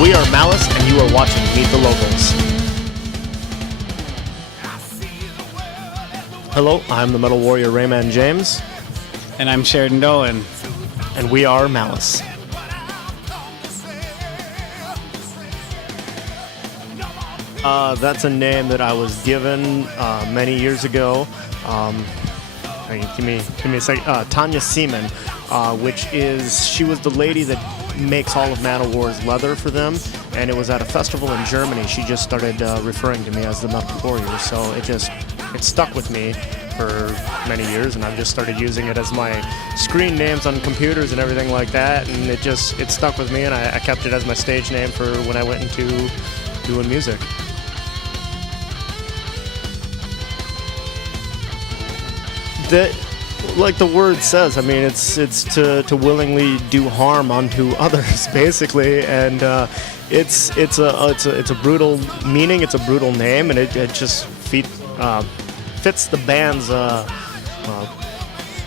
We are Malice, and you are watching Meet the Locals. Hello, I'm the Metal Warrior Rayman James. And I'm Sheridan Dolan. And we are Malice. That's a name that I was given many years ago. Give me a second. Tanya Seaman, she was the lady that makes all of Manowar's leather for them, and it was at a festival in Germany. She just started referring to me as the Metal Warrior, so it stuck with me for many years, and I've just started using it as my screen names on computers and everything like that, and it stuck with me, and I kept it as my stage name for when I went into doing music. That, like the word says, I mean, it's to willingly do harm unto others, basically, and it's a brutal meaning. It's a brutal name, and it just fits the band's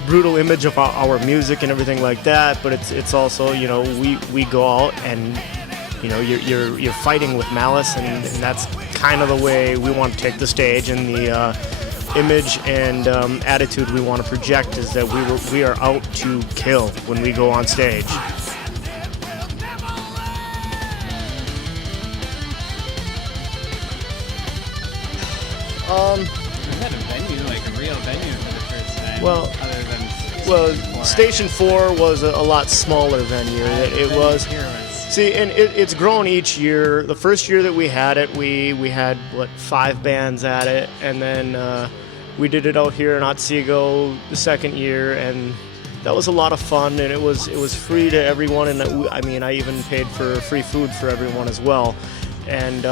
brutal image of our music and everything like that. But it's also, we go out and you're fighting with malice, and that's kind of the way we want to take the stage, and the image and attitude we want to project is that we are out to kill when we go on stage. Is that a venue, like a real venue for the first time? Station 4 was a lot smaller venue. See, and it's grown each year. The first year that we had it, we had 5 bands at it, and then we did it out here in Otsego the second year, and that was a lot of fun, and it was free to everyone, and I even paid for free food for everyone as well, and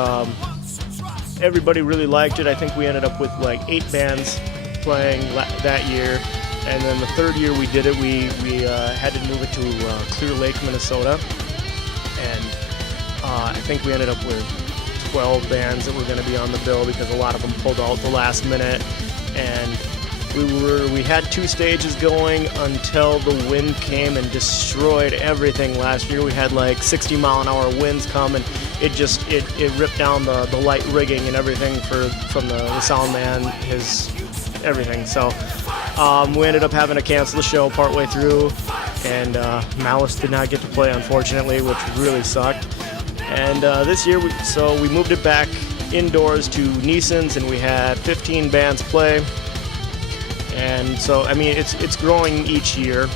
everybody really liked it. I think we ended up with 8 bands playing that year, and then the third year we did it, we had to move it to Clear Lake, Minnesota, and I think we ended up with 12 bands that were going to be on the bill because a lot of them pulled out the last minute. And we had 2 stages going until the wind came and destroyed everything last year. We had 60-mile-an-hour winds come, and it ripped down the light rigging and everything from the sound man, his everything. So we ended up having to cancel the show partway through, and Malice did not get to play, unfortunately, which really sucked. And this year, we moved it back indoors to Neeson's, and we had 15 bands play, and so it's growing each year,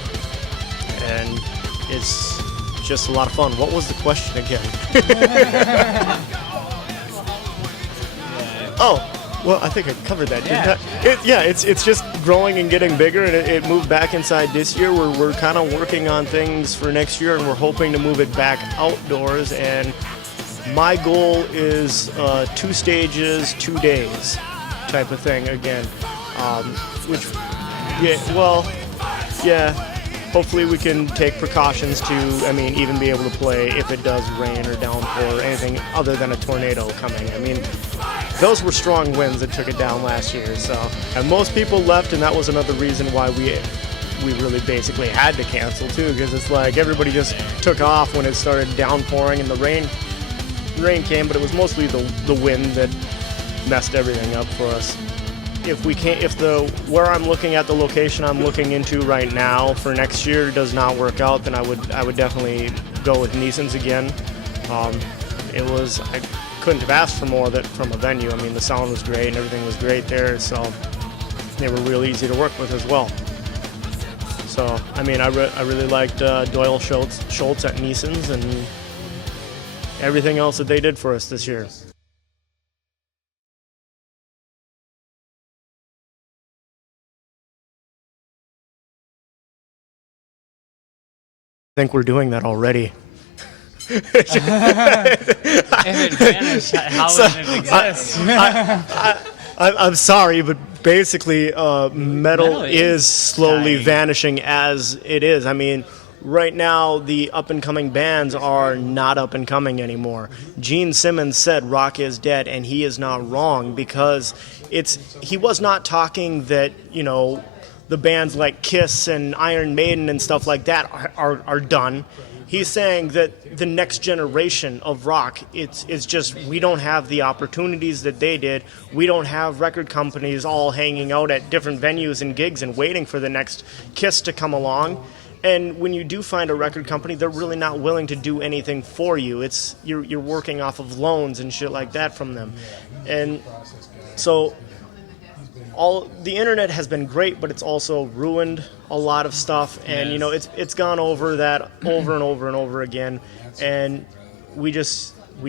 and it's just a lot of fun. What was the question again? Oh, well, I think I covered that. Yeah. It's just growing and getting bigger, and it moved back inside this year. We're kind of working on things for next year, and we're hoping to move it back outdoors, and my goal is 2 stages, 2 days type of thing again. Hopefully we can take precautions to, even be able to play if it does rain or downpour or anything other than a tornado coming. Those were strong winds that took it down last year. So, and most people left, and that was another reason why we really basically had to cancel too, because it's everybody just took off when it started downpouring and the rain came, but it was mostly the wind that messed everything up for us. Where I'm looking at the location I'm looking into right now for next year does not work out, then I would definitely go with Neeson's again. I couldn't have asked for more from a venue. The sound was great and everything was great there, so they were real easy to work with as well. So I really liked Doyle Schultz at Neeson's and everything else that they did for us this year. I think we're doing that already. If it vanished, how would it exist? I'm sorry, but basically, metal is slowly dying. vanishing as it is. Right now, the up-and-coming bands are not up-and-coming anymore. Gene Simmons said rock is dead, and he is not wrong, because he was not talking that, the bands like Kiss and Iron Maiden and stuff like that are done. he's saying that the next generation of rock, it's just we don't have the opportunities that they did. We don't have record companies all hanging out at different venues and gigs and waiting for the next Kiss to come along. And when you do find a record company, they're really not willing to do anything for you. It's you're working off of loans and shit like that from them. And so all the internet has been great, but it's also ruined a lot of stuff. And you know, it's gone over that over and over and over again. And we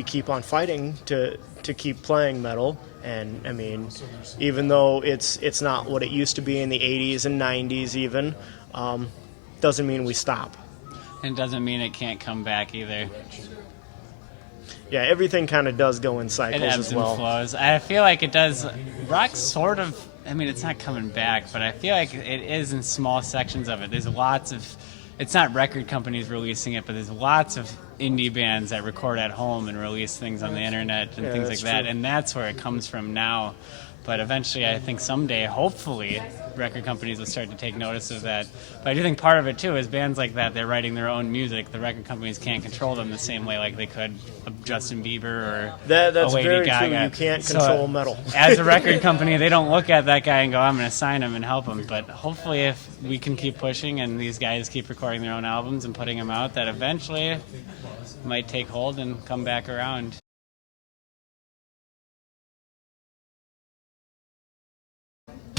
keep on fighting to keep playing metal. And I mean, even though it's not what it used to be in the 80s and 90s even, doesn't mean we stop. And it doesn't mean it can't come back either. Yeah, everything kind of does go in cycles It ebbs as well. and flows. I feel like it does. Rock sort of. I mean, it's not coming back, but I feel like it is in small sections of it. There's lots of. It's not record companies releasing it, but there's lots of indie bands that record at home and release things on the internet and things like that. True. And that's where it comes from now. But eventually, I think someday, hopefully, record companies will start to take notice of that. But I do think part of it, too, is bands like that, they're writing their own music. The record companies can't control them the same way like they could Justin Bieber or That's a Lady very Gaga. true. You can't control metal. As a record company, they don't look at that guy and go, I'm going to sign him and help him. But hopefully, if we can keep pushing and these guys keep recording their own albums and putting them out, that eventually it might take hold and come back around.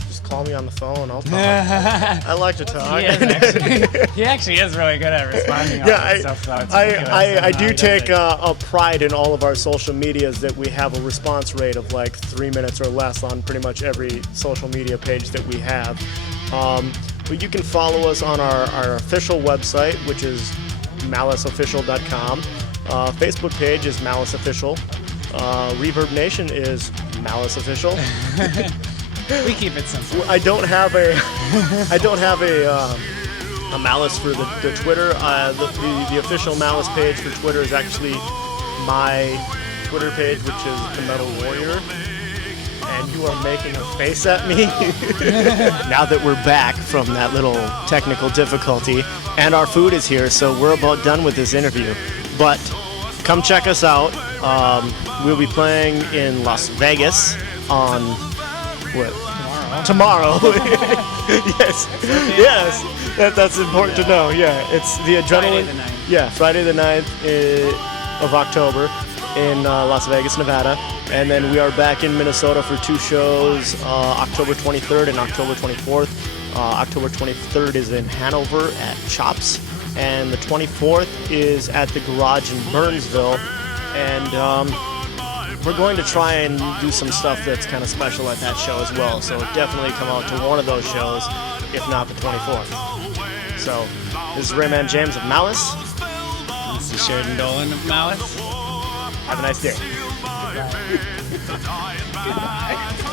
Just call me on the phone. I'll talk. I like to talk. He actually is really good at responding. I do take a pride in all of our social medias that we have a response rate of like 3 minutes or less on pretty much every social media page that we have. But you can follow us on our official website, which is maliceofficial.com. Facebook page is Malice Official. Reverb Nation is Malice Official. We keep it simple. I don't have a Malice for the Twitter. The official Malice page for Twitter is actually my Twitter page, which is the Metal Warrior. And you are making a face at me. Now that we're back from that little technical difficulty, and our food is here, so we're about done with this interview. But come check us out. We'll be playing in Las Vegas on tomorrow. yes. That's important to know. Yeah, it's the Adrenaline. Friday the 9th. Yeah, Friday the 9th of October in Las Vegas, Nevada. And then we are back in Minnesota for 2 shows, October 23rd and October 24th. October 23rd is in Hanover at Chops, and the 24th is at the Garage in Burnsville. And we're going to try and do some stuff that's kind of special at that show as well. So definitely come out to one of those shows, if not the 24th. So this is Rayman James of Malice. This is Sheridan Dolan of Malice. Have a nice day. Bye.